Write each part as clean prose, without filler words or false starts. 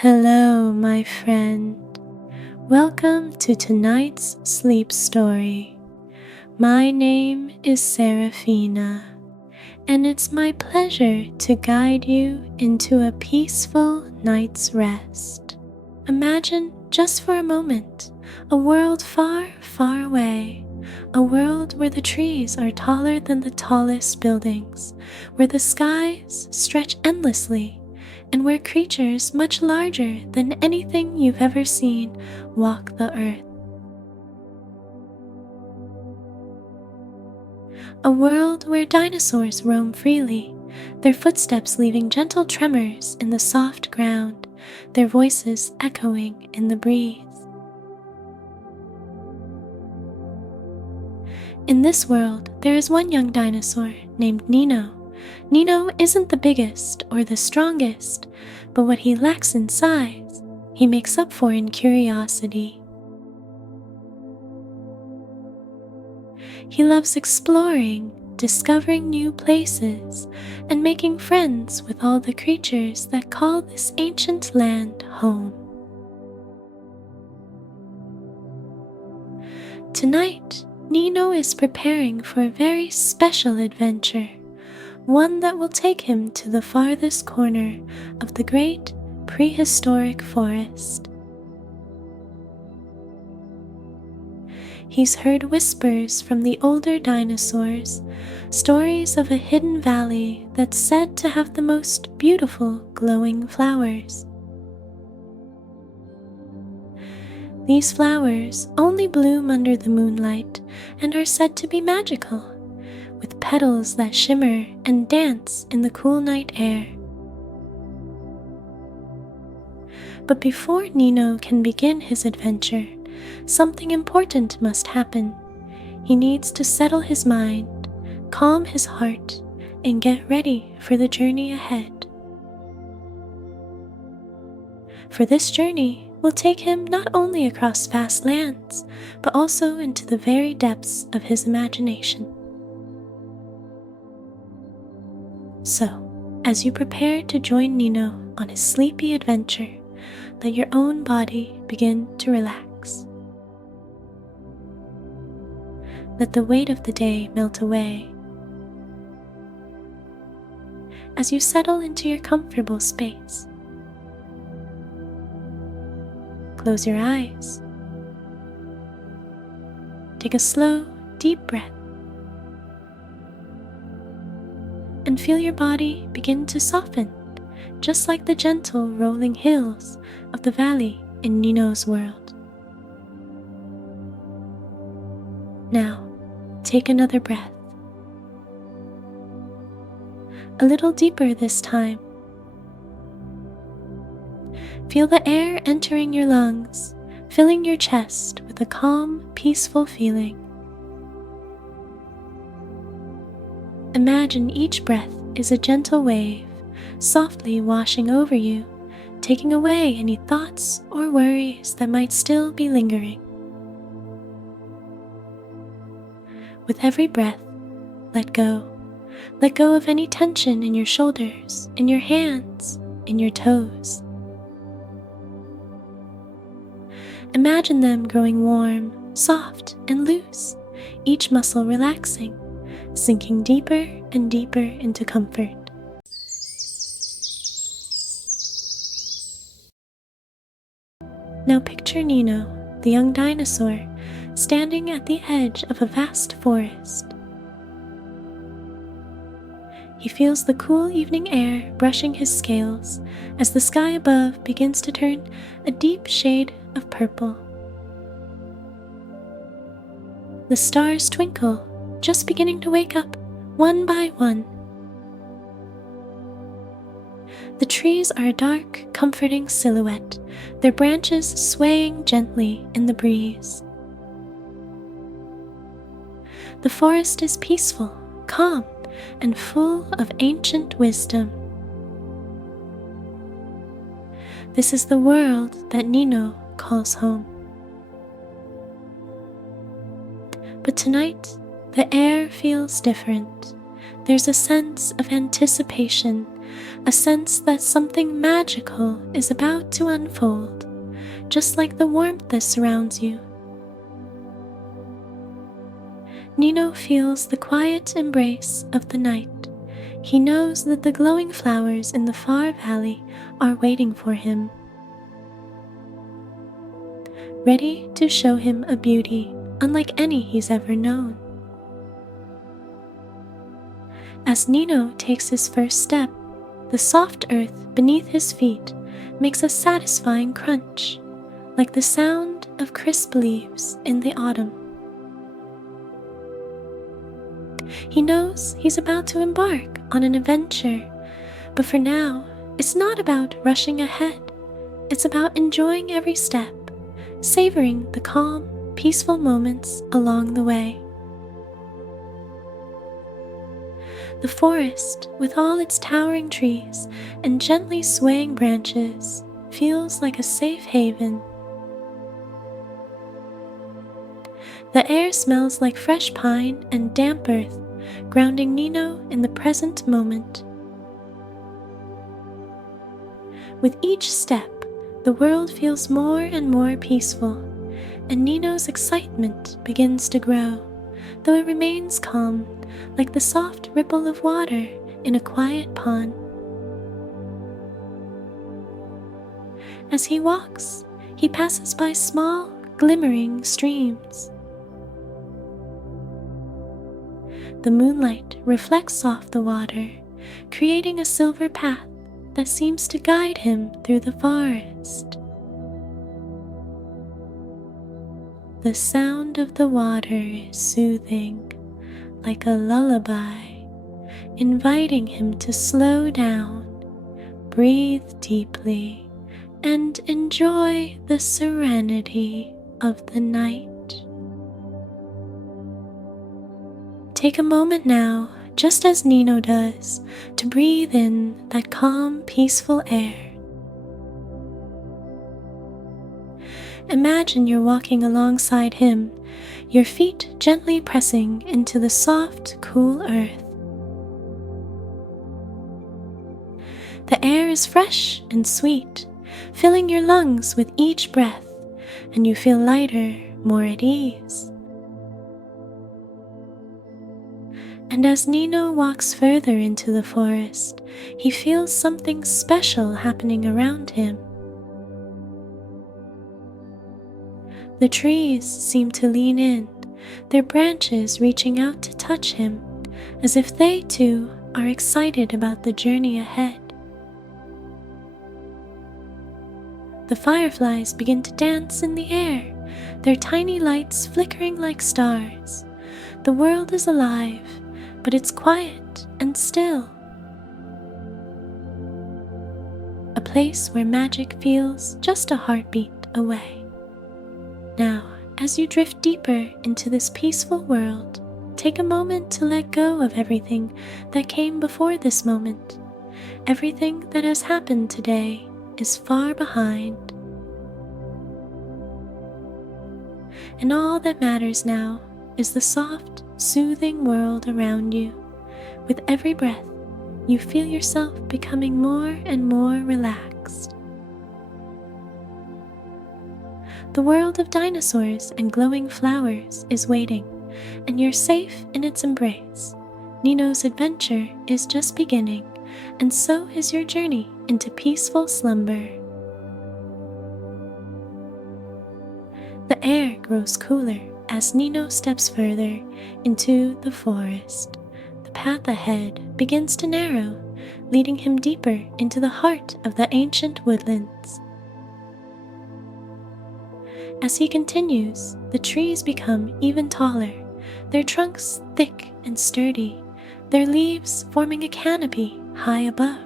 Hello, my friend. Welcome to tonight's sleep story. My name is Serafina, and it's my pleasure to guide you into a peaceful night's rest. Imagine just for a moment a world far, far away, a world where the trees are taller than the tallest buildings, where the skies stretch endlessly, and where creatures much larger than anything you've ever seen walk the earth. A world where dinosaurs roam freely, their footsteps leaving gentle tremors in the soft ground, their voices echoing in the breeze. In this world, there is one young dinosaur named Nino. Nino isn't the biggest or the strongest, but what he lacks in size, he makes up for in curiosity. He loves exploring, discovering new places, and making friends with all the creatures that call this ancient land home. Tonight, Nino is preparing for a very special adventure, one that will take him to the farthest corner of the great prehistoric forest. He's heard whispers from the older dinosaurs, stories of a hidden valley that's said to have the most beautiful glowing flowers. These flowers only bloom under the moonlight and are said to be magical, with petals that shimmer and dance in the cool night air. But before Nino can begin his adventure, something important must happen. He needs to settle his mind, calm his heart, and get ready for the journey ahead. For this journey will take him not only across vast lands, but also into the very depths of his imagination. So, as you prepare to join Nino on his sleepy adventure, let your own body begin to relax. Let the weight of the day melt away. As you settle into your comfortable space, close your eyes. Take a slow, deep breath, and feel your body begin to soften, just like the gentle rolling hills of the valley in Nino's world. Now, take another breath. A little deeper this time. Feel the air entering your lungs, filling your chest with a calm, peaceful feeling. Imagine each breath is a gentle wave, softly washing over you, taking away any thoughts or worries that might still be lingering. With every breath, let go. Let go of any tension in your shoulders, in your hands, in your toes. Imagine them growing warm, soft, and loose, each muscle relaxing, sinking deeper and deeper into comfort. Now picture Nino, the young dinosaur, standing at the edge of a vast forest. He feels the cool evening air brushing his scales as the sky above begins to turn a deep shade of purple. The stars twinkle, just beginning to wake up one by one. The trees are a dark, comforting silhouette, their branches swaying gently in the breeze. The forest is peaceful, calm, and full of ancient wisdom. This is the world that Nino calls home. But tonight, the air feels different. There's a sense of anticipation a sense that something magical is about to unfold, just like the warmth that surrounds you. Nino feels the quiet embrace of the night. He knows that the glowing flowers in the far valley are waiting for him, ready to show him a beauty unlike any he's ever known. As Nino takes his first step, the soft earth beneath his feet makes a satisfying crunch, like the sound of crisp leaves in the autumn. He knows he's about to embark on an adventure, but for now, it's not about rushing ahead. It's about enjoying every step, savoring the calm, peaceful moments along the way. The forest, with all its towering trees and gently swaying branches, feels like a safe haven. The air smells like fresh pine and damp earth, grounding Nino in the present moment. With each step, the world feels more and more peaceful, and Nino's excitement begins to grow, though it remains calm, like the soft ripple of water in a quiet pond. As he walks, he passes by small, glimmering streams. The moonlight reflects off the water, creating a silver path that seems to guide him through the forest. The sound of the water is soothing, like a lullaby, inviting him to slow down, breathe deeply, and enjoy the serenity of the night. Take a moment now, just as Nino does, to breathe in that calm, peaceful air. Imagine you're walking alongside him, your feet gently pressing into the soft, cool earth. The air is fresh and sweet, filling your lungs with each breath, and you feel lighter, more at ease. And as Nino walks further into the forest, he feels something special happening around him. The trees seem to lean in, their branches reaching out to touch him, as if they too are excited about the journey ahead. The fireflies begin to dance in the air, their tiny lights flickering like stars. The world is alive, but it's quiet and still. A place where magic feels just a heartbeat away. Now, as you drift deeper into this peaceful world, take a moment to let go of everything that came before this moment. Everything that has happened today is far behind. And all that matters now is the soft, soothing world around you. With every breath, you feel yourself becoming more and more relaxed. The world of dinosaurs and glowing flowers is waiting, and you're safe in its embrace. Nino's adventure is just beginning, and so is your journey into peaceful slumber. The air grows cooler as Nino steps further into the forest. The path ahead begins to narrow, leading him deeper into the heart of the ancient woodlands. As he continues, the trees become even taller, their trunks thick and sturdy, their leaves forming a canopy high above.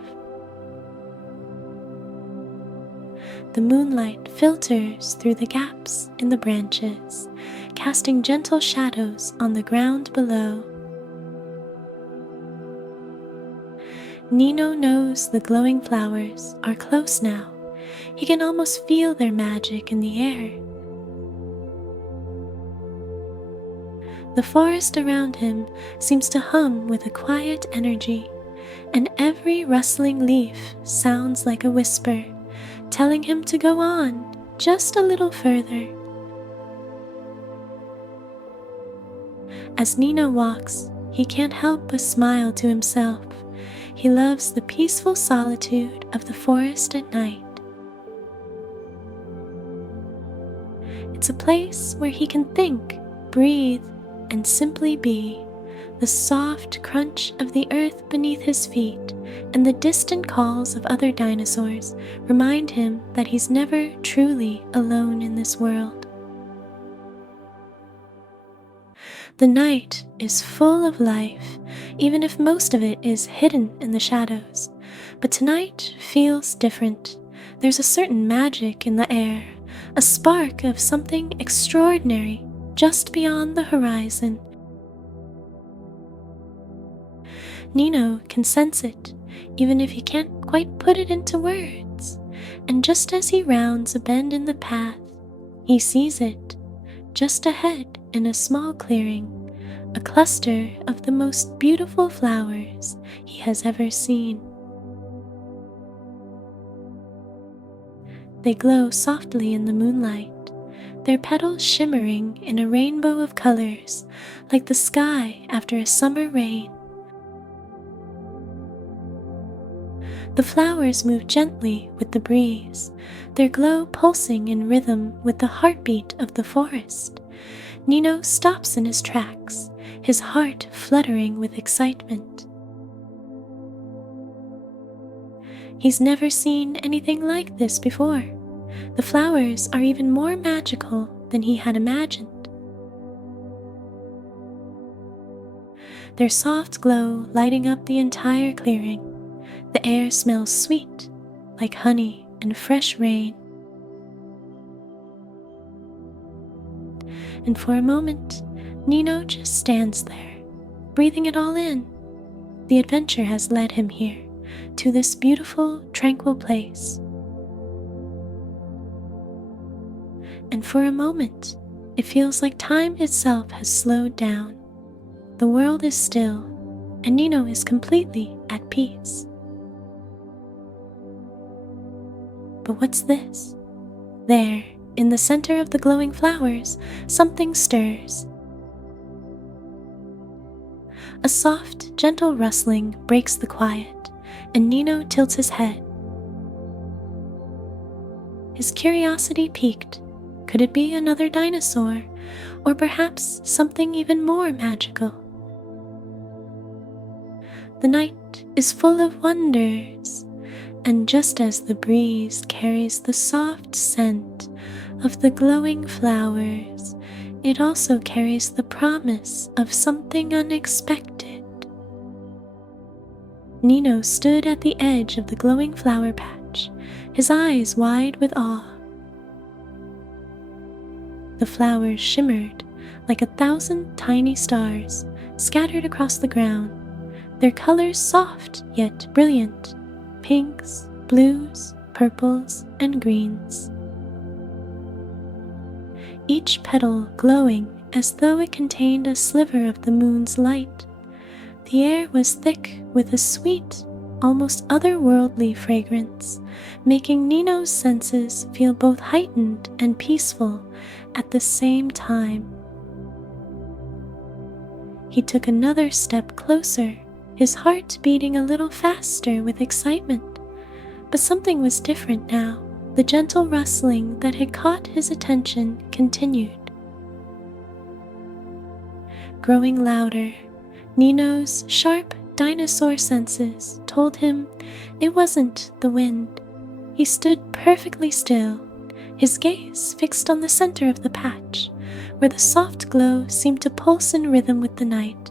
The moonlight filters through the gaps in the branches, casting gentle shadows on the ground below. Nino knows the glowing flowers are close now. He can almost feel their magic in the air. The forest around him seems to hum with a quiet energy, and every rustling leaf sounds like a whisper, telling him to go on just a little further. As Nino walks, he can't help but smile to himself. He loves the peaceful solitude of the forest at night. It's a place where he can think, breathe, and simply be. The soft crunch of the earth beneath his feet and the distant calls of other dinosaurs remind him that he's never truly alone in this world. The night is full of life, even if most of it is hidden in the shadows. But tonight feels different. There's a certain magic in the air, a spark of something extraordinary just beyond the horizon. Nino can sense it, even if he can't quite put it into words. And just as he rounds a bend in the path, he sees it, just ahead in a small clearing, a cluster of the most beautiful flowers he has ever seen. They glow softly in the moonlight, their petals shimmering in a rainbow of colors, like the sky after a summer rain. The flowers move gently with the breeze, their glow pulsing in rhythm with the heartbeat of the forest. Nino stops in his tracks, his heart fluttering with excitement. He's never seen anything like this before. The flowers are even more magical than he had imagined. Their soft glow lighting up the entire clearing. The air smells sweet, like honey and fresh rain. And for a moment, Nino just stands there, breathing it all in. The adventure has led him here, to this beautiful, tranquil place. And for a moment, it feels like time itself has slowed down. The world is still, and Nino is completely at peace. But what's this? There, in the center of the glowing flowers, something stirs. A soft, gentle rustling breaks the quiet, and Nino tilts his head. His curiosity piqued. Could it be another dinosaur, or perhaps something even more magical? The night is full of wonders, and just as the breeze carries the soft scent of the glowing flowers, it also carries the promise of something unexpected. Nino stood at the edge of the glowing flower patch, his eyes wide with awe. The flowers shimmered like 1,000 tiny stars scattered across the ground, their colors soft yet brilliant, pinks, blues, purples, and greens. Each petal glowing as though it contained a sliver of the moon's light. The air was thick with a sweet, almost otherworldly fragrance, making Nino's senses feel both heightened and peaceful at the same time. He took another step closer, his heart beating a little faster with excitement. But something was different now. The gentle rustling that had caught his attention continued. Growing louder, Nino's sharp dinosaur senses told him it wasn't the wind. He stood perfectly still, his gaze fixed on the center of the patch, where the soft glow seemed to pulse in rhythm with the night.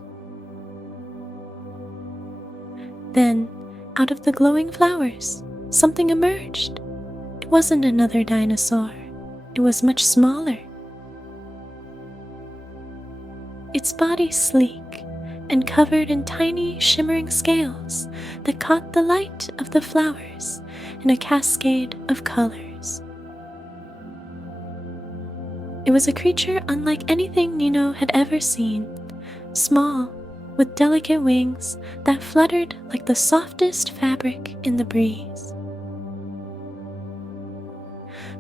Then, out of the glowing flowers, something emerged. It wasn't another dinosaur. It was much smaller. Its body sleek and covered in tiny shimmering scales that caught the light of the flowers in a cascade of colors. It was a creature unlike anything Nino had ever seen, small, with delicate wings that fluttered like the softest fabric in the breeze.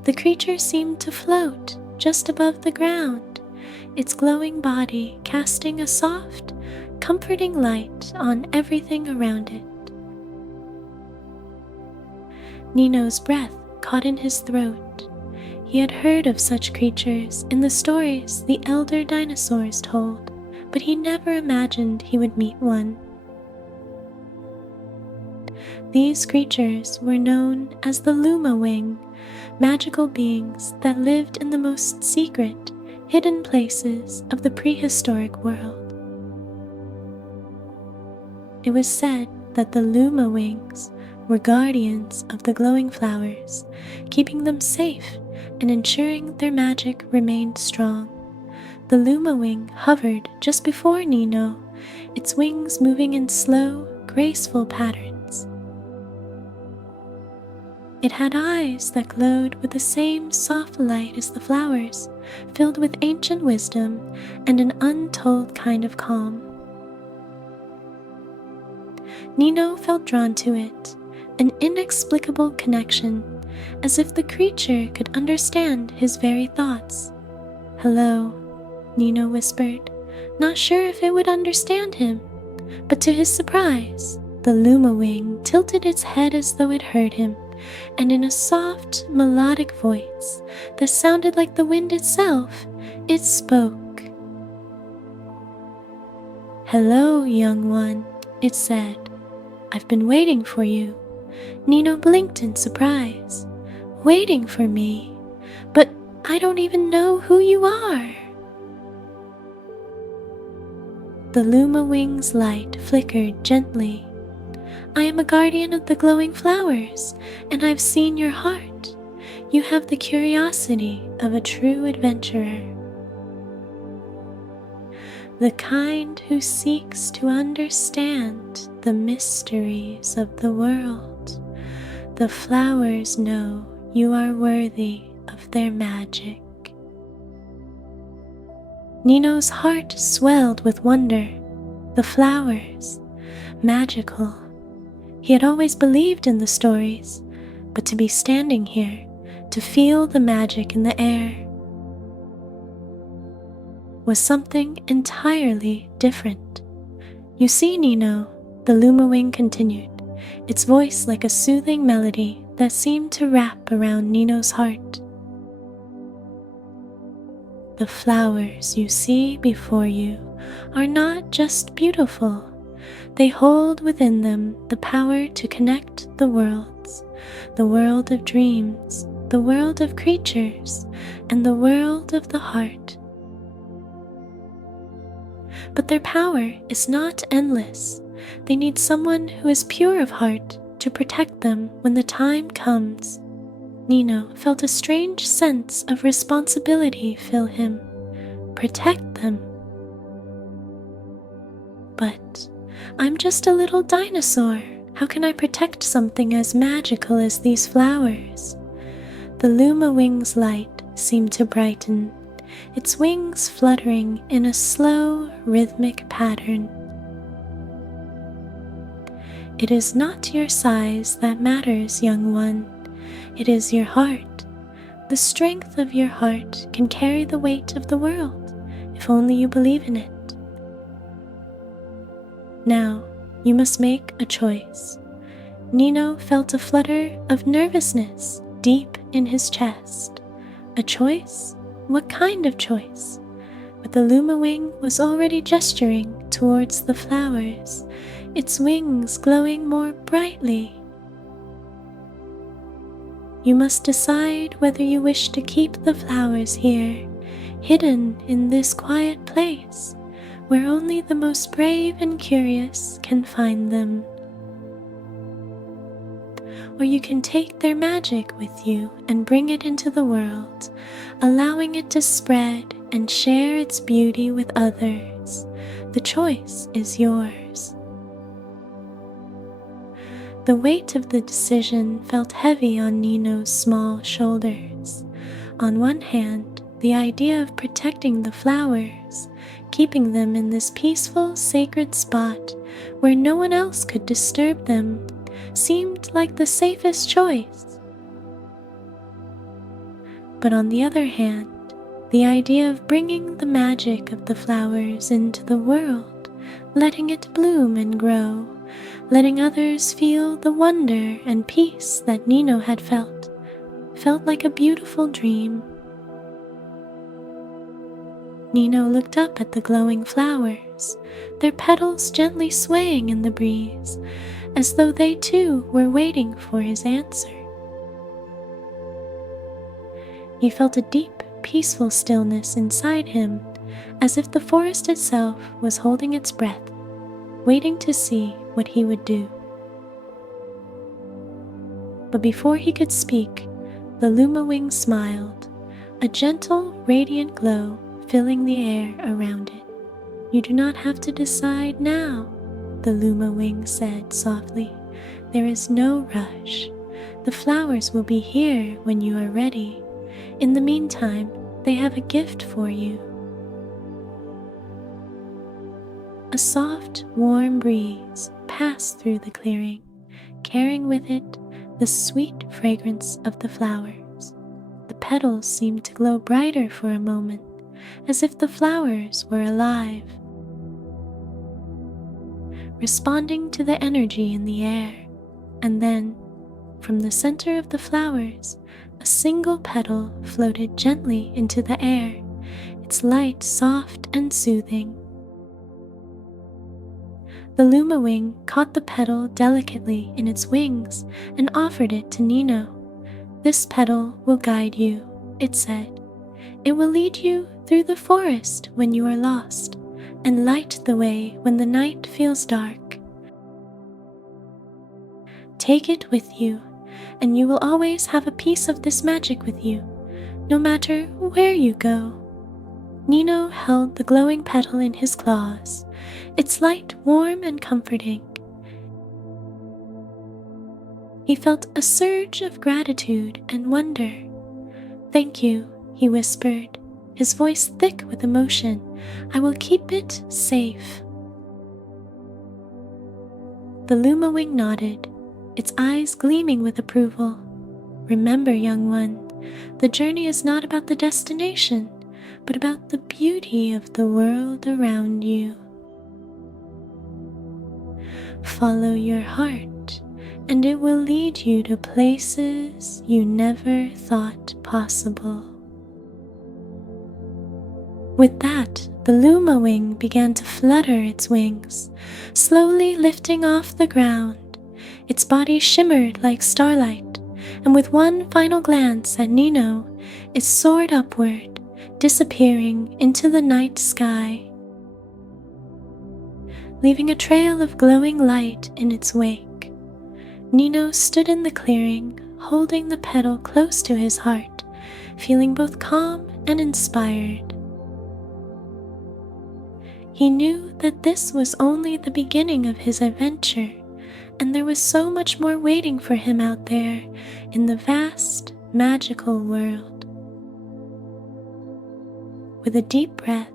The creature seemed to float just above the ground, its glowing body casting a soft, comforting light on everything around it. Nino's breath caught in his throat. He had heard of such creatures in the stories the elder dinosaurs told, but he never imagined he would meet one. These creatures were known as the Lumawing, magical beings that lived in the most secret, hidden places of the prehistoric world. It was said that the Lumawings were guardians of the glowing flowers, keeping them safe and ensuring their magic remained strong. The Lumawing hovered just before Nino, its wings moving in slow, graceful patterns. It had eyes that glowed with the same soft light as the flowers, filled with ancient wisdom and an untold kind of calm. Nino felt drawn to it, an inexplicable connection, as if the creature could understand his very thoughts. "Hello," Nino whispered, not sure if it would understand him, but to his surprise, the Lumawing tilted its head as though it heard him, and in a soft, melodic voice that sounded like the wind itself, it spoke. "Hello, young one," it said. "I've been waiting for you." Nino blinked in surprise. "Waiting for me? But I don't even know who you are." The Lumawing's light flickered gently. "I am a guardian of the glowing flowers, and I've seen your heart. You have the curiosity of a true adventurer. The kind who seeks to understand the mysteries of the world. The flowers know you are worthy of their magic." Nino's heart swelled with wonder. The flowers, magical. He had always believed in the stories, but to be standing here, to feel the magic in the air, was something entirely different. "You see, Nino," the Lumawing continued, its voice like a soothing melody that seemed to wrap around Nino's heart. "The flowers you see before you are not just beautiful. They hold within them the power to connect the worlds, the world of dreams, the world of creatures, and the world of the heart. But their power is not endless. They need someone who is pure of heart to protect them when the time comes." Nino felt a strange sense of responsibility fill him. Protect them. "But I'm just a little dinosaur. How can I protect something as magical as these flowers?" The Lumawing's light seemed to brighten, its wings fluttering in a slow, rhythmic pattern. "It is not your size that matters, young one. It is your heart. The strength of your heart can carry the weight of the world, if only you believe in it. Now, you must make a choice." Nino felt a flutter of nervousness deep in his chest. A choice? What kind of choice? But the Lumawing was already gesturing towards the flowers, its wings glowing more brightly. "You must decide whether you wish to keep the flowers here, hidden in this quiet place, where only the most brave and curious can find them. Or you can take their magic with you and bring it into the world, allowing it to spread and share its beauty with others. The choice is yours." The weight of the decision felt heavy on Nino's small shoulders. On one hand, the idea of protecting the flowers, keeping them in this peaceful, sacred spot where no one else could disturb them, seemed like the safest choice. But on the other hand, the idea of bringing the magic of the flowers into the world, letting it bloom and grow, letting others feel the wonder and peace that Nino had felt like a beautiful dream. Nino looked up at the glowing flowers, their petals gently swaying in the breeze, as though they too were waiting for his answer. He felt a deep, peaceful stillness inside him, as if the forest itself was holding its breath, waiting to see what he would do. But before he could speak, the Lumawing smiled, a gentle, radiant glow filling the air around it. "You do not have to decide now," the Lumawing said softly. "There is no rush. The flowers will be here when you are ready. In the meantime, they have a gift for you." A soft, warm breeze passed through the clearing, carrying with it the sweet fragrance of the flowers. The petals seemed to glow brighter for a moment, as if the flowers were alive, responding to the energy in the air. And then, from the center of the flowers, a single petal floated gently into the air, its light soft and soothing. The Lumawing caught the petal delicately in its wings and offered it to Nino. "This petal will guide you," it said. "It will lead you through the forest when you are lost, and light the way when the night feels dark. Take it with you, and you will always have a piece of this magic with you, no matter where you go." Nino held the glowing petal in his claws, its light warm and comforting. He felt a surge of gratitude and wonder. "Thank you," he whispered, his voice thick with emotion. "I will keep it safe." The Lumawing nodded, its eyes gleaming with approval. "Remember, young one, the journey is not about the destination, but about the beauty of the world around you. Follow your heart, and it will lead you to places you never thought possible." With that, the Lumawing began to flutter its wings, slowly lifting off the ground. Its body shimmered like starlight, and with one final glance at Nino, it soared upward, disappearing into the night sky, leaving a trail of glowing light in its wake. Nino stood in the clearing, holding the petal close to his heart, feeling both calm and inspired. He knew that this was only the beginning of his adventure, and there was so much more waiting for him out there in the vast, magical world. With a deep breath,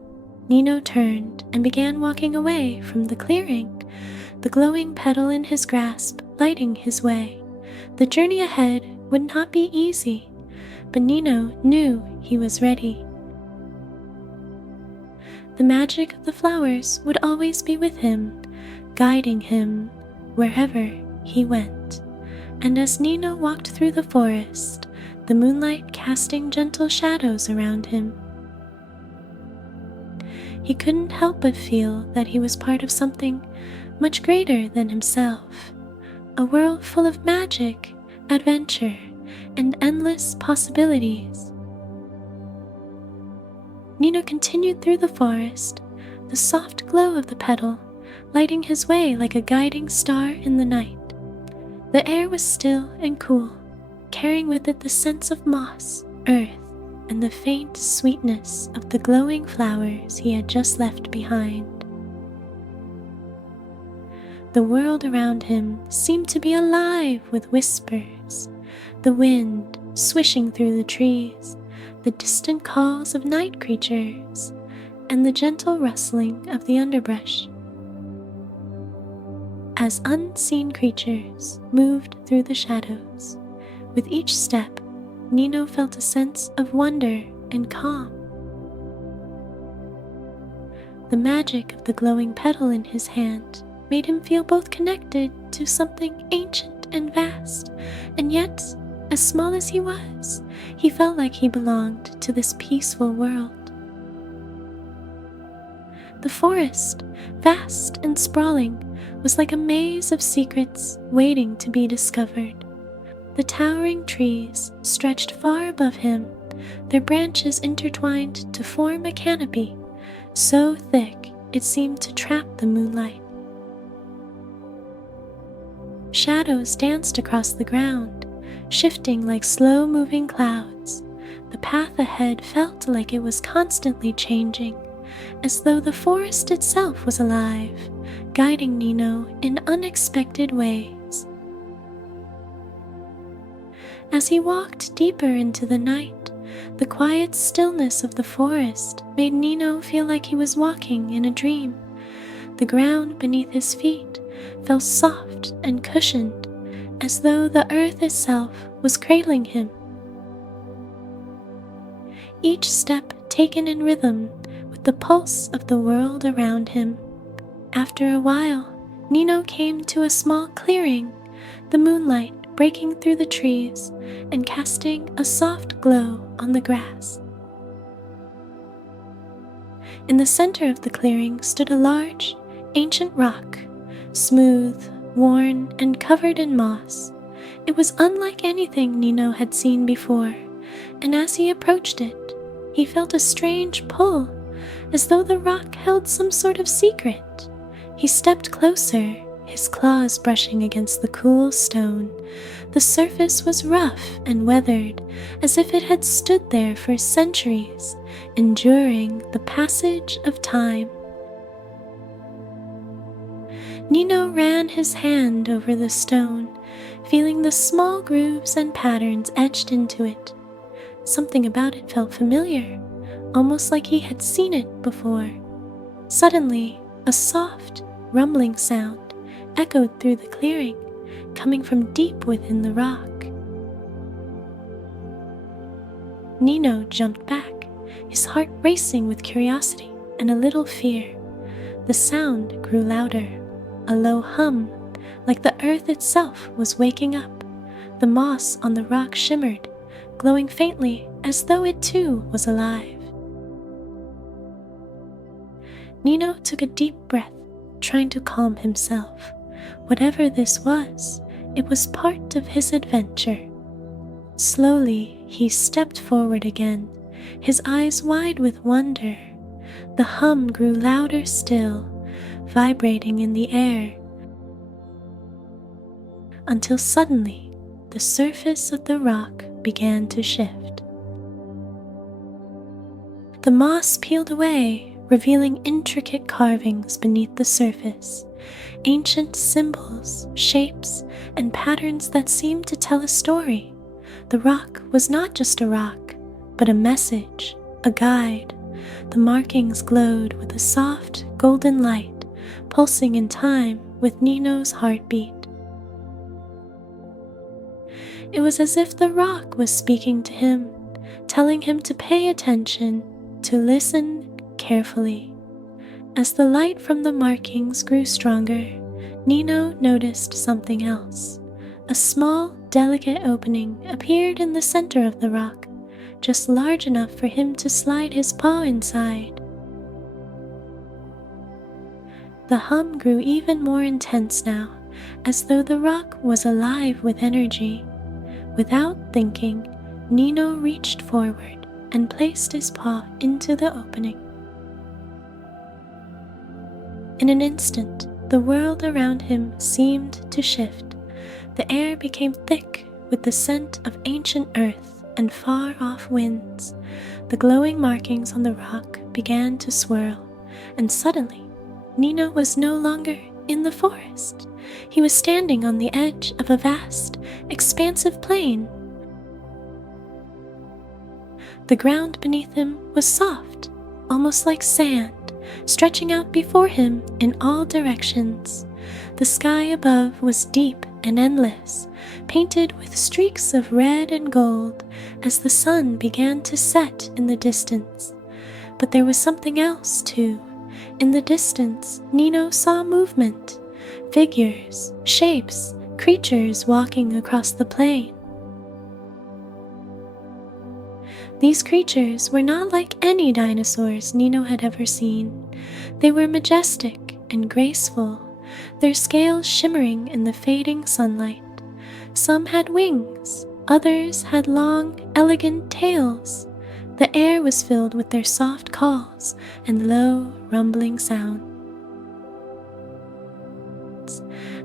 Nino turned and began walking away from the clearing, the glowing petal in his grasp lighting his way. The journey ahead would not be easy, but Nino knew he was ready. The magic of the flowers would always be with him, guiding him wherever he went. And as Nino walked through the forest, the moonlight casting gentle shadows around him, he couldn't help but feel that he was part of something much greater than himself, a world full of magic, adventure, and endless possibilities. Nino continued through the forest, the soft glow of the petal lighting his way like a guiding star in the night. The air was still and cool, carrying with it the scents of moss, earth, and the faint sweetness of the glowing flowers he had just left behind. The world around him seemed to be alive with whispers, the wind swishing through the trees, the distant calls of night creatures, and the gentle rustling of the underbrush. As unseen creatures moved through the shadows, with each step, Nino felt a sense of wonder and calm. The magic of the glowing petal in his hand made him feel both connected to something ancient and vast, and yet, as small as he was, he felt like he belonged to this peaceful world. The forest, vast and sprawling, was like a maze of secrets waiting to be discovered. The towering trees stretched far above him, their branches intertwined to form a canopy, so thick it seemed to trap the moonlight. Shadows danced across the ground, shifting like slow-moving clouds. The path ahead felt like it was constantly changing, as though the forest itself was alive, guiding Nino in unexpected ways. As he walked deeper into the night, the quiet stillness of the forest made Nino feel like he was walking in a dream. The ground beneath his feet felt soft and cushioned, as though the earth itself was cradling him. Each step taken in rhythm with the pulse of the world around him. After a while, Nino came to a small clearing, the moonlight breaking through the trees and casting a soft glow on the grass. In the center of the clearing stood a large, ancient rock, smooth, worn, and covered in moss. It was unlike anything Nino had seen before, and as he approached it, he felt a strange pull, as though the rock held some sort of secret. He stepped closer, his claws brushing against the cool stone. The surface was rough and weathered, as if it had stood there for centuries, enduring the passage of time. Nino ran his hand over the stone, feeling the small grooves and patterns etched into it. Something about it felt familiar, almost like he had seen it before. Suddenly, a soft, rumbling sound echoed through the clearing, coming from deep within the rock. Nino jumped back, his heart racing with curiosity and a little fear. The sound grew louder, a low hum, like the earth itself was waking up. The moss on the rock shimmered, glowing faintly as though it too was alive. Nino took a deep breath, trying to calm himself. Whatever this was, it was part of his adventure. Slowly, he stepped forward again, his eyes wide with wonder. The hum grew louder still, vibrating in the air, until suddenly the surface of the rock began to shift. The moss peeled away, revealing intricate carvings beneath the surface, ancient symbols, shapes, and patterns that seemed to tell a story. The rock was not just a rock, but a message, a guide. The markings glowed with a soft, golden light, pulsing in time with Nino's heartbeat. It was as if the rock was speaking to him, telling him to pay attention, to listen carefully. As the light from the markings grew stronger, Nino noticed something else. A small, delicate opening appeared in the center of the rock, just large enough for him to slide his paw inside. The hum grew even more intense now, as though the rock was alive with energy. Without thinking, Nino reached forward and placed his paw into the opening. In an instant, the world around him seemed to shift. The air became thick with the scent of ancient earth and far-off winds. The glowing markings on the rock began to swirl, and suddenly, Nino was no longer in the forest. He was standing on the edge of a vast, expansive plain. The ground beneath him was soft, almost like sand, stretching out before him in all directions. The sky above was deep and endless, painted with streaks of red and gold as the sun began to set in the distance. But there was something else, too. In the distance, Nino saw movement, figures, shapes, creatures walking across the plain. These creatures were not like any dinosaurs Nino had ever seen. They were majestic and graceful, their scales shimmering in the fading sunlight. Some had wings, others had long, elegant tails. The air was filled with their soft calls and low, rumbling sounds,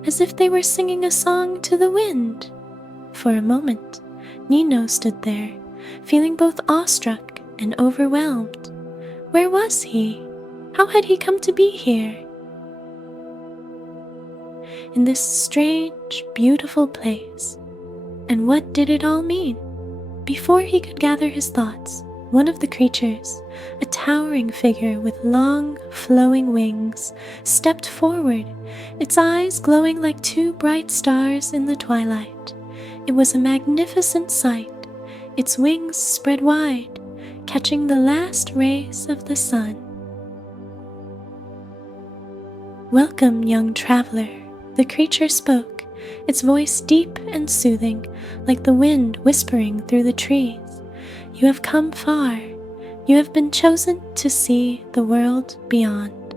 as if they were singing a song to the wind. For a moment, Nino stood there, feeling both awestruck and overwhelmed. Where was he? How had he come to be here? In this strange, beautiful place. And what did it all mean? Before he could gather his thoughts, one of the creatures, a towering figure with long, flowing wings, stepped forward, its eyes glowing like two bright stars in the twilight. It was a magnificent sight, its wings spread wide, catching the last rays of the sun. "Welcome, young traveler," the creature spoke, its voice deep and soothing, like the wind whispering through the trees. "You have come far. You have been chosen to see the world beyond."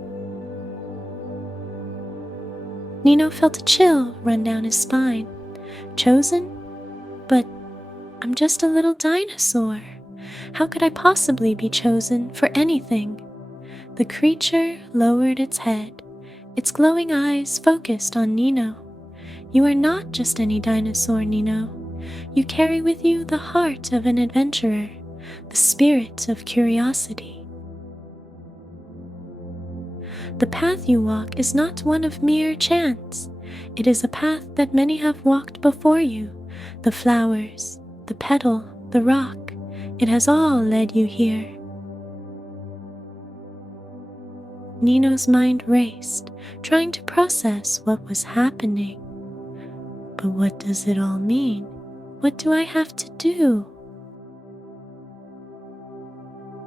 Nino felt a chill run down his spine. Chosen? But I'm just a little dinosaur. How could I possibly be chosen for anything? The creature lowered its head, its glowing eyes focused on Nino. "You are not just any dinosaur, Nino. You carry with you the heart of an adventurer, the spirit of curiosity. The path you walk is not one of mere chance. It is a path that many have walked before you. The flowers, the petal, the rock, it has all led you here." Nino's mind raced, trying to process what was happening. But what does it all mean? What do I have to do?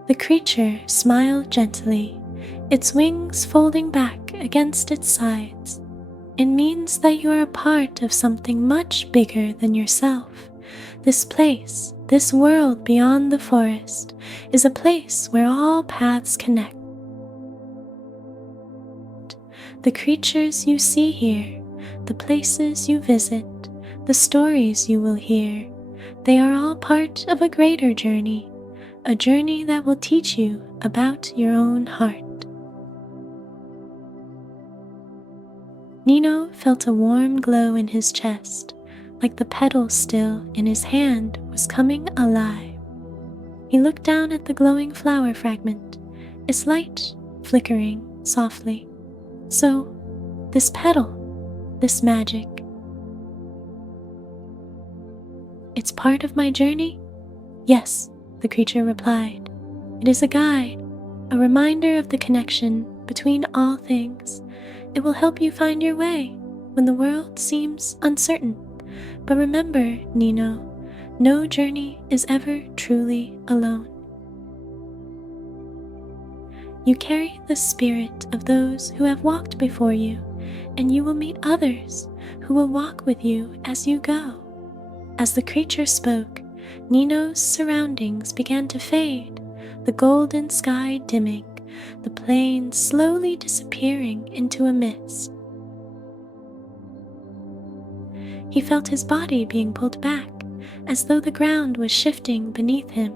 The creature smiled gently, its wings folding back against its sides. "It means that you are a part of something much bigger than yourself. This place, this world beyond the forest, is a place where all paths connect. The creatures you see here, the places you visit, the stories you will hear, they are all part of a greater journey, a journey that will teach you about your own heart." Nino felt a warm glow in his chest, like the petal still in his hand was coming alive. He looked down at the glowing flower fragment, its light flickering softly. So, this petal, this magic, it's part of my journey? "Yes," the creature replied. "It is a guide, a reminder of the connection between all things. It will help you find your way when the world seems uncertain. But remember, Nino, no journey is ever truly alone. You carry the spirit of those who have walked before you, and you will meet others who will walk with you as you go." As the creature spoke, Nino's surroundings began to fade, the golden sky dimming, the plain slowly disappearing into a mist. He felt his body being pulled back, as though the ground was shifting beneath him.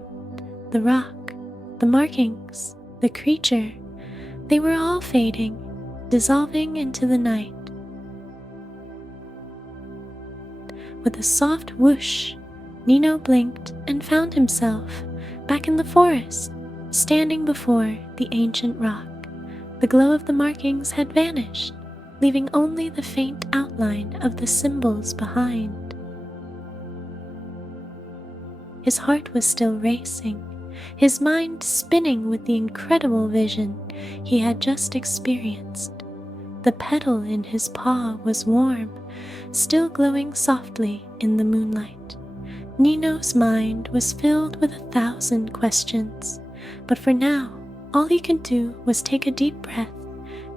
The rock, the markings, the creature, they were all fading, dissolving into the night. With a soft whoosh, Nino blinked and found himself back in the forest, standing before the ancient rock. The glow of the markings had vanished, leaving only the faint outline of the symbols behind. His heart was still racing, his mind spinning with the incredible vision he had just experienced. The petal in his paw was warm, still glowing softly in the moonlight. Nino's mind was filled with 1,000 questions, but for now, all he could do was take a deep breath,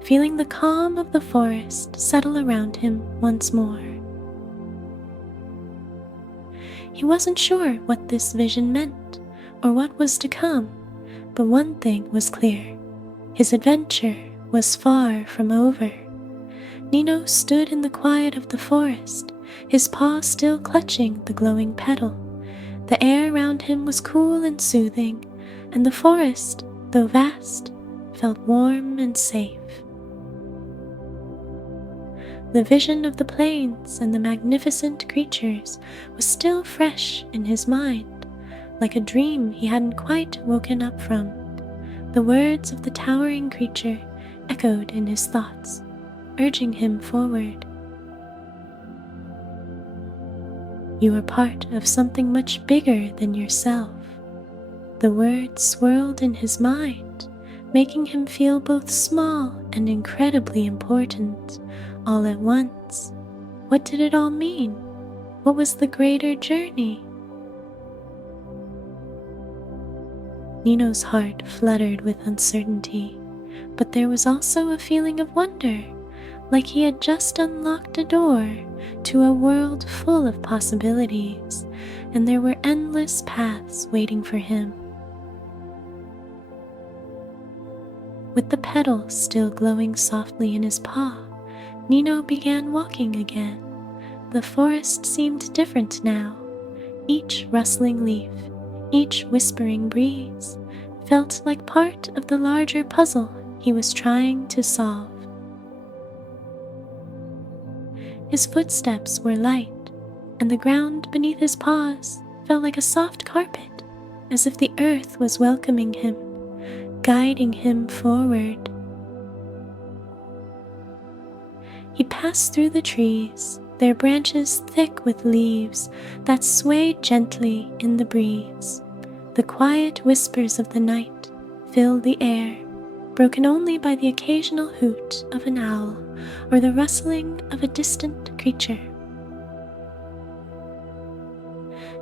feeling the calm of the forest settle around him once more. He wasn't sure what this vision meant or what was to come, but one thing was clear: his adventure was far from over. Nino stood in the quiet of the forest, his paw still clutching the glowing petal. The air around him was cool and soothing, and the forest, though vast, felt warm and safe. The vision of the plains and the magnificent creatures was still fresh in his mind, like a dream he hadn't quite woken up from. The words of the towering creature echoed in his thoughts, urging him forward. You are part of something much bigger than yourself. The words swirled in his mind, making him feel both small and incredibly important all at once. What did it all mean? What was the greater journey? Nino's heart fluttered with uncertainty, but there was also a feeling of wonder, like he had just unlocked a door to a world full of possibilities, and there were endless paths waiting for him. With the petal still glowing softly in his paw, Nino began walking again. The forest seemed different now. Each rustling leaf, each whispering breeze, felt like part of the larger puzzle he was trying to solve. His footsteps were light, and the ground beneath his paws felt like a soft carpet, as if the earth was welcoming him, guiding him forward. He passed through the trees, their branches thick with leaves that swayed gently in the breeze. The quiet whispers of the night filled the air, broken only by the occasional hoot of an owl or the rustling of a distant creature.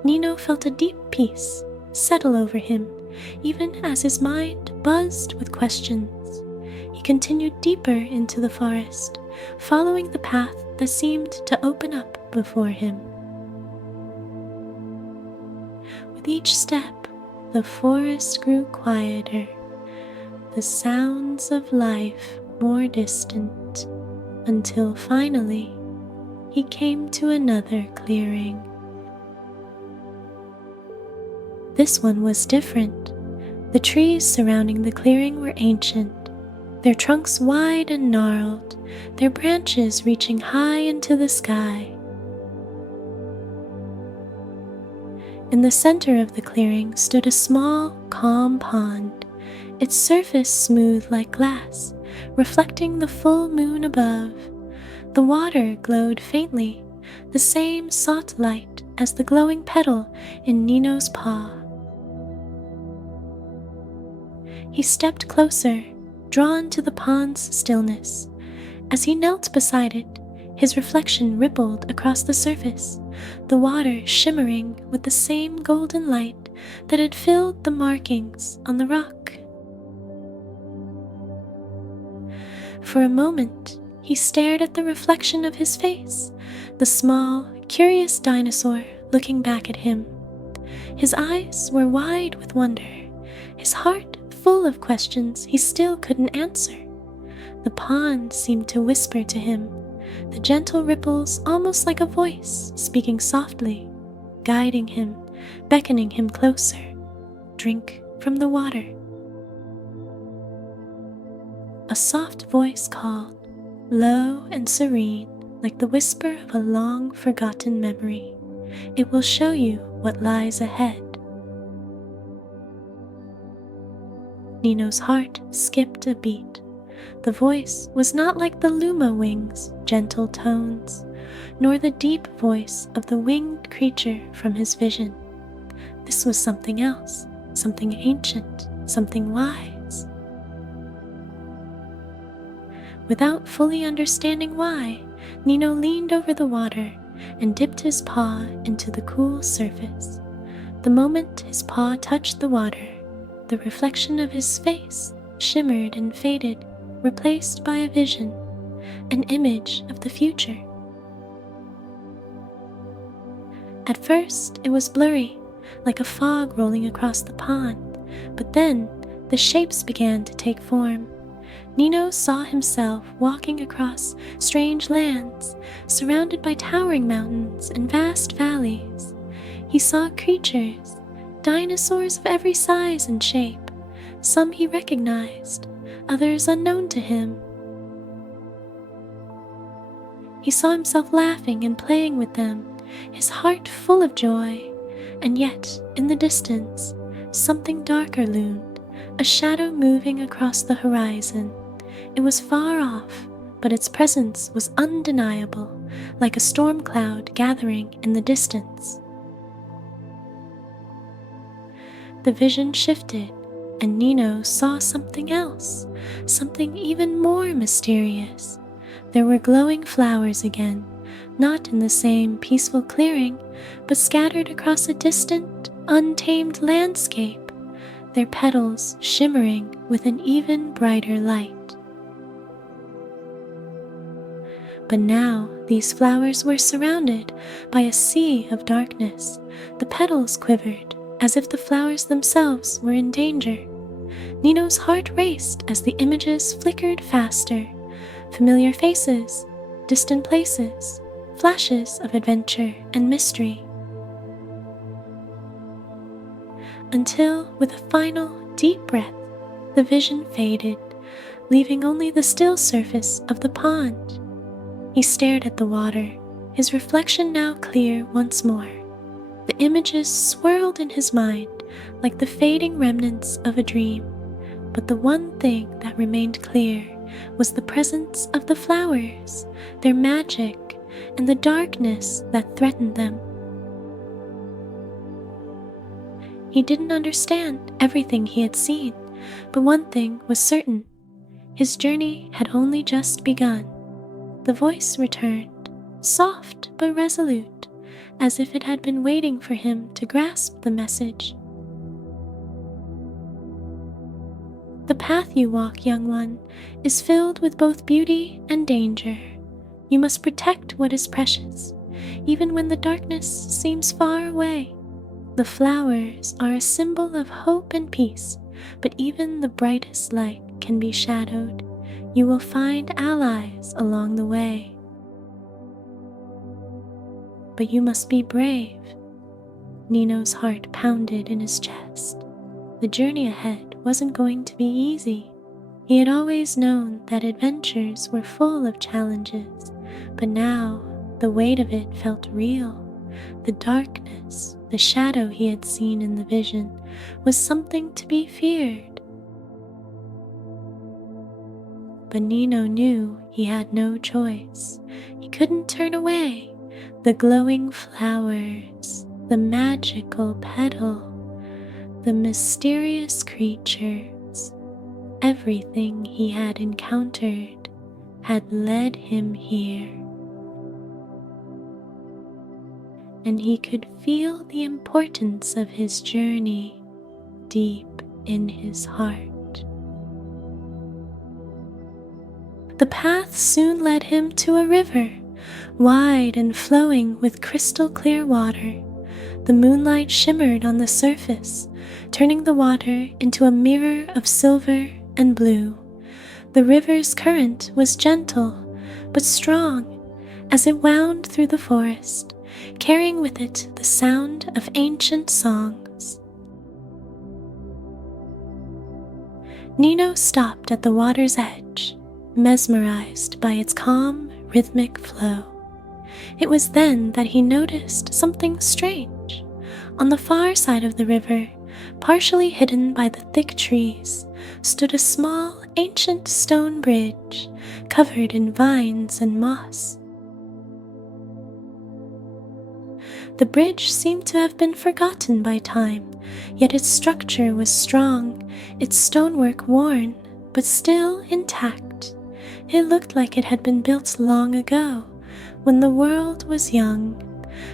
Nino felt a deep peace settle over him, even as his mind buzzed with questions. He continued deeper into the forest, following the path that seemed to open up before him. With each step, the forest grew quieter, the sounds of life more distant, until finally he came to another clearing. This one was different. The trees surrounding the clearing were ancient, their trunks wide and gnarled, their branches reaching high into the sky. In the center of the clearing stood a small, calm pond, its surface smooth like glass, reflecting the full moon above. The water glowed faintly, the same soft light as the glowing petal in Nino's paw. He stepped closer, drawn to the pond's stillness. As he knelt beside it, his reflection rippled across the surface, the water shimmering with the same golden light that had filled the markings on the rock. For a moment, he stared at the reflection of his face, the small, curious dinosaur looking back at him. His eyes were wide with wonder, his heart full of questions he still couldn't answer. The pond seemed to whisper to him, the gentle ripples almost like a voice speaking softly, guiding him, beckoning him closer. Drink from the water. A soft voice called, low and serene, like the whisper of a long-forgotten memory. It will show you what lies ahead. Nino's heart skipped a beat. The voice was not like the Luma wing's gentle tones, nor the deep voice of the winged creature from his vision. This was something else, something ancient, something wise. Without fully understanding why, Nino leaned over the water and dipped his paw into the cool surface. The moment his paw touched the water, the reflection of his face shimmered and faded, replaced by a vision, an image of the future. At first, it was blurry, like a fog rolling across the pond, but then the shapes began to take form. Nino saw himself walking across strange lands, surrounded by towering mountains and vast valleys. He saw creatures, dinosaurs of every size and shape. Some he recognized, others unknown to him. He saw himself laughing and playing with them, his heart full of joy, and yet, in the distance, something darker loomed, a shadow moving across the horizon. It was far off, but its presence was undeniable, like a storm cloud gathering in the distance. The vision shifted, and Nino saw something else, something even more mysterious. There were glowing flowers again, not in the same peaceful clearing, but scattered across a distant, untamed landscape, their petals shimmering with an even brighter light. But now these flowers were surrounded by a sea of darkness. The petals quivered, as if the flowers themselves were in danger. Nino's heart raced as the images flickered faster. Familiar faces, distant places, flashes of adventure and mystery. Until, with a final deep breath, the vision faded, leaving only the still surface of the pond. He stared at the water, his reflection now clear once more. The images swirled in his mind like the fading remnants of a dream, but the one thing that remained clear was the presence of the flowers, their magic, and the darkness that threatened them. He didn't understand everything he had seen, but one thing was certain: his journey had only just begun. The voice returned, soft but resolute, as if it had been waiting for him to grasp the message. The path you walk, young one, is filled with both beauty and danger. You must protect what is precious, even when the darkness seems far away. The flowers are a symbol of hope and peace, but even the brightest light can be shadowed. You will find allies along the way. But you must be brave. Nino's heart pounded in his chest. The journey ahead wasn't going to be easy. He had always known that adventures were full of challenges, but now the weight of it felt real. The darkness, the shadow he had seen in the vision, was something to be feared. But Nino knew he had no choice. He couldn't turn away. The glowing flowers, the magical petal, the mysterious creatures, everything he had encountered had led him here. And he could feel the importance of his journey deep in his heart. The path soon led him to a river, wide and flowing with crystal clear water. The moonlight shimmered on the surface, turning the water into a mirror of silver and blue. The river's current was gentle but strong as it wound through the forest, carrying with it the sound of ancient songs. Nino stopped at the water's edge, mesmerized by its calm, rhythmic flow. It was then that he noticed something strange. On the far side of the river, partially hidden by the thick trees, stood a small, ancient stone bridge, covered in vines and moss. The bridge seemed to have been forgotten by time, yet its structure was strong, its stonework worn, but still intact. It looked like it had been built long ago, when the world was young.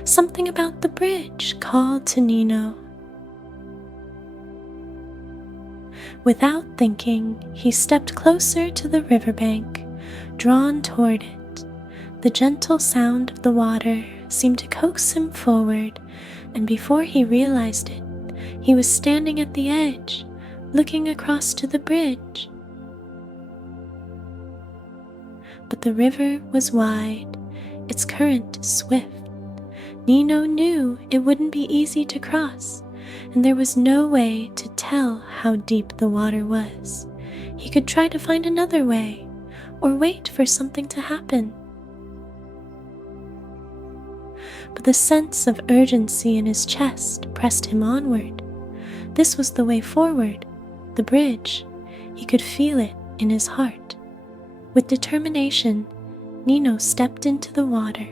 Something about the bridge called to Nino. Without thinking, he stepped closer to the riverbank, drawn toward it. The gentle sound of the water seemed to coax him forward, and before he realized it, he was standing at the edge, looking across to the bridge. But the river was wide, its current swift. Nino knew it wouldn't be easy to cross, and there was no way to tell how deep the water was. He could try to find another way, or wait for something to happen. But the sense of urgency in his chest pressed him onward. This was the way forward, the bridge. He could feel it in his heart. With determination, Nino stepped into the water.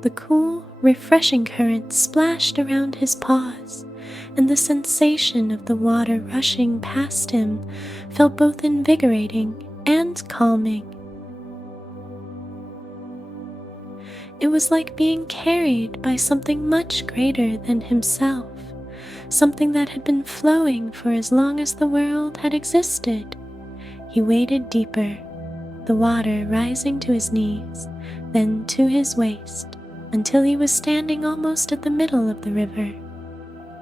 The cool, refreshing current splashed around his paws, and the sensation of the water rushing past him felt both invigorating and calming. It was like being carried by something much greater than himself, something that had been flowing for as long as the world had existed. He waded deeper, the water rising to his knees, then to his waist, until he was standing almost at the middle of the river.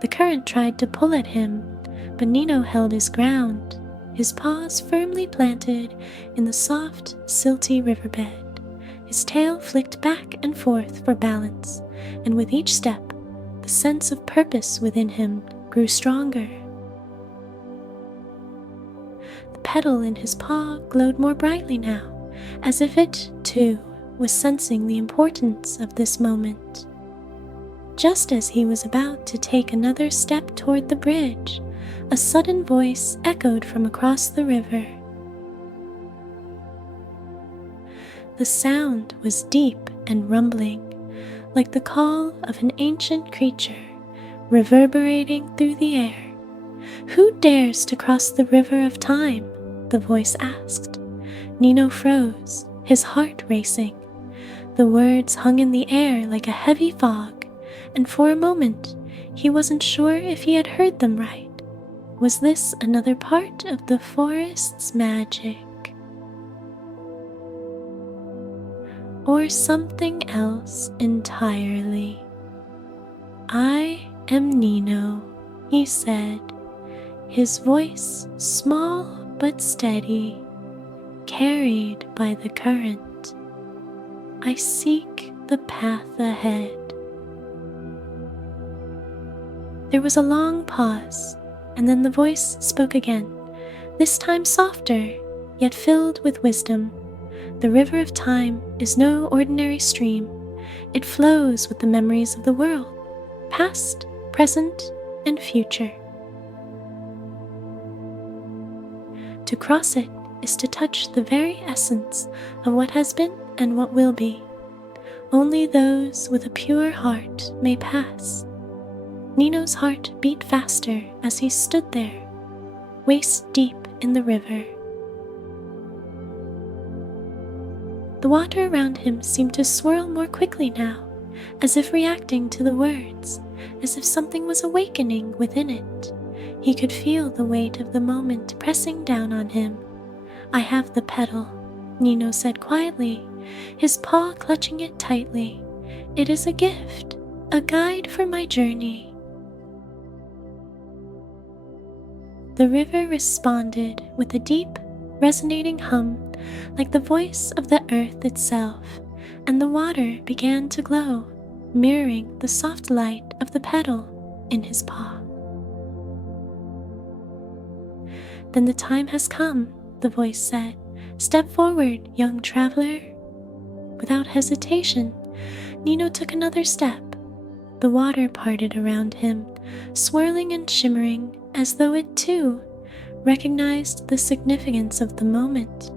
The current tried to pull at him, but Nino held his ground, his paws firmly planted in the soft, silty riverbed. His tail flicked back and forth for balance, and with each step, the sense of purpose within him grew stronger. The petal in his paw glowed more brightly now, as if it, too, was sensing the importance of this moment. Just as he was about to take another step toward the bridge, a sudden voice echoed from across the river. The sound was deep and rumbling, like the call of an ancient creature, reverberating through the air. "Who dares to cross the river of time?" the voice asked. Nino froze, his heart racing. The words hung in the air like a heavy fog, and for a moment he wasn't sure if he had heard them right. Was this another part of the forest's magic? Or something else entirely? "I am Nino," he said, his voice small but steady, carried by the current. "I seek the path ahead." There was a long pause, and then the voice spoke again, this time softer, yet filled with wisdom. "The river of time is no ordinary stream. It flows with the memories of the world, past, present, and future. To cross it is to touch the very essence of what has been and what will be. Only those with a pure heart may pass." Nino's heart beat faster as he stood there, waist deep in the river. The water around him seemed to swirl more quickly now, as if reacting to the words, as if something was awakening within it. He could feel the weight of the moment pressing down on him. "I have the petal," Nino said quietly, his paw clutching it tightly. "It is a gift, a guide for my journey." The river responded with a deep, resonating hum, like the voice of the earth itself, and the water began to glow, mirroring the soft light of the petal in his paw. "Then the time has come," the voice said. "Step forward, young traveler." Without hesitation, Nino took another step. The water parted around him, swirling and shimmering as though it too recognized the significance of the moment.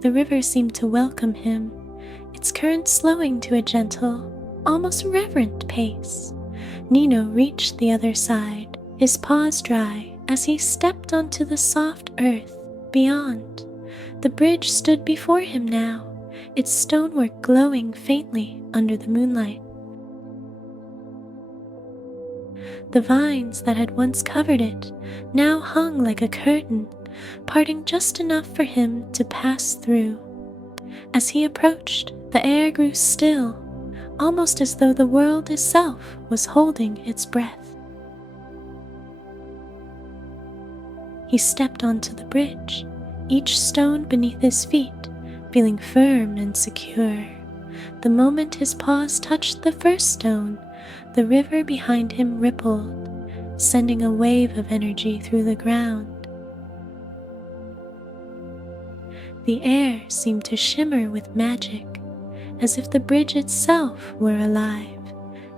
The river seemed to welcome him, its current slowing to a gentle, almost reverent pace. Nino reached the other side, his paws dry as he stepped onto the soft earth beyond. The bridge stood before him now, its stonework glowing faintly under the moonlight. The vines that had once covered it now hung like a curtain, parting just enough for him to pass through. As he approached, the air grew still, almost as though the world itself was holding its breath. He stepped onto the bridge, each stone beneath his feet feeling firm and secure. The moment his paws touched the first stone, the river behind him rippled, sending a wave of energy through the ground. The air seemed to shimmer with magic, as if the bridge itself were alive,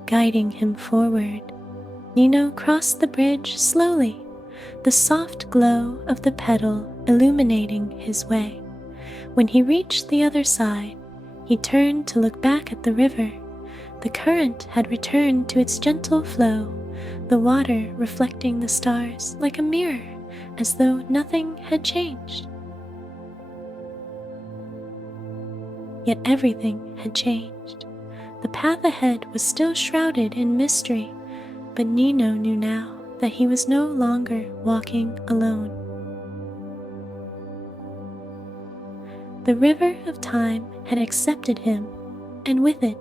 guiding him forward. Nino crossed the bridge slowly, the soft glow of the petal illuminating his way. When he reached the other side, he turned to look back at the river. The current had returned to its gentle flow, the water reflecting the stars like a mirror, as though nothing had changed. Yet everything had changed. The path ahead was still shrouded in mystery, but Nino knew now that he was no longer walking alone. The river of time had accepted him, and with it,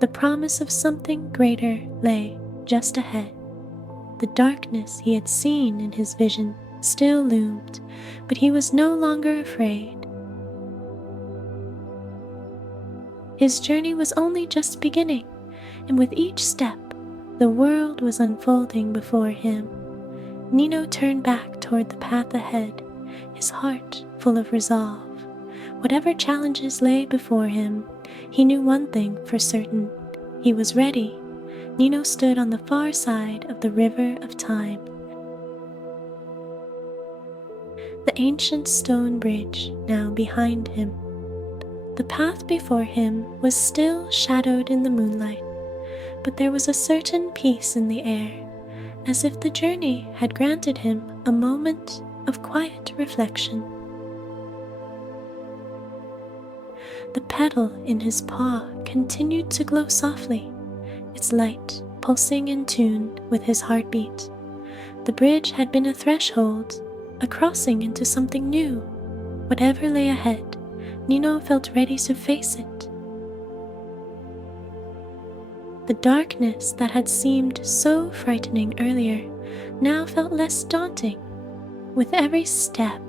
the promise of something greater lay just ahead. The darkness he had seen in his vision still loomed, but he was no longer afraid. His journey was only just beginning, and with each step, the world was unfolding before him. Nino turned back toward the path ahead, his heart full of resolve. Whatever challenges lay before him, he knew one thing for certain. He was ready. Nino stood on the far side of the river of time. The ancient stone bridge now behind him. The path before him was still shadowed in the moonlight, but there was a certain peace in the air, as if the journey had granted him a moment of quiet reflection. The petal in his paw continued to glow softly, its light pulsing in tune with his heartbeat. The bridge had been a threshold, a crossing into something new. Whatever lay ahead, Nino felt ready to face it. The darkness that had seemed so frightening earlier now felt less daunting. With every step,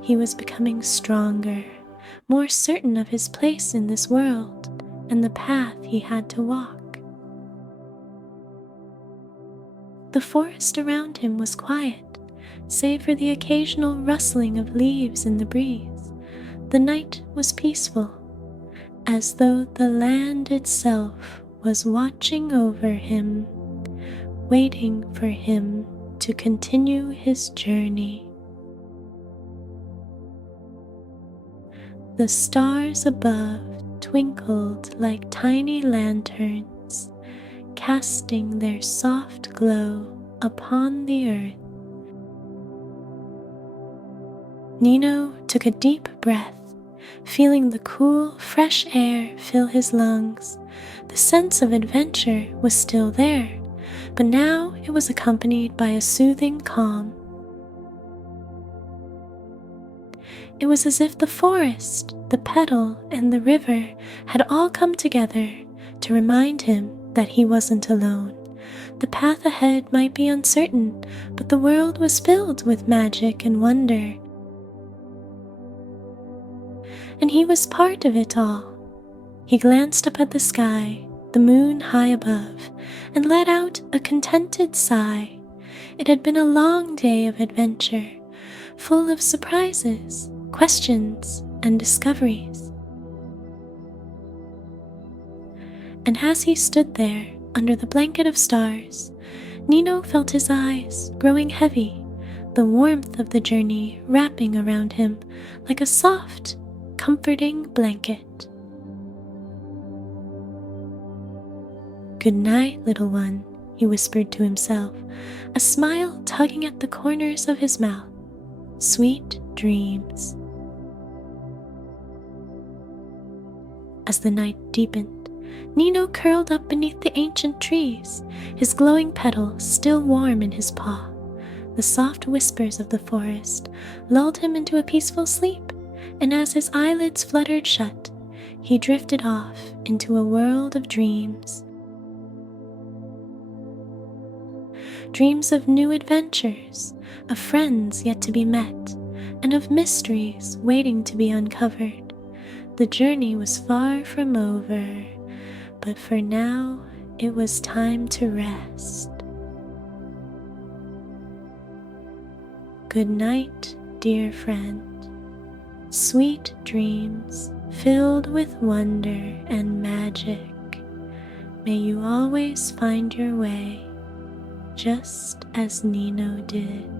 he was becoming stronger, more certain of his place in this world and the path he had to walk. The forest around him was quiet, save for the occasional rustling of leaves in the breeze. The night was peaceful, as though the land itself was watching over him, waiting for him to continue his journey. The stars above twinkled like tiny lanterns, casting their soft glow upon the earth. Nino took a deep breath, feeling the cool, fresh air fill his lungs. The sense of adventure was still there, but now it was accompanied by a soothing calm. It was as if the forest, the petal, and the river had all come together to remind him that he wasn't alone. The path ahead might be uncertain, but the world was filled with magic and wonder. And he was part of it all. He glanced up at the sky, the moon high above, and let out a contented sigh. It had been a long day of adventure, full of surprises, questions, and discoveries. And as he stood there under the blanket of stars, Nino felt his eyes growing heavy, the warmth of the journey wrapping around him like a soft, comforting blanket. "Good night, little one," he whispered to himself, a smile tugging at the corners of his mouth. "Sweet dreams." As the night deepened, Nino curled up beneath the ancient trees, his glowing petals still warm in his paw. The soft whispers of the forest lulled him into a peaceful sleep, and as his eyelids fluttered shut, he drifted off into a world of dreams. Dreams of new adventures, of friends yet to be met, and of mysteries waiting to be uncovered. The journey was far from over, but for now it was time to rest. Good night, dear friend. Sweet dreams filled with wonder and magic. May you always find your way, just as Nino did.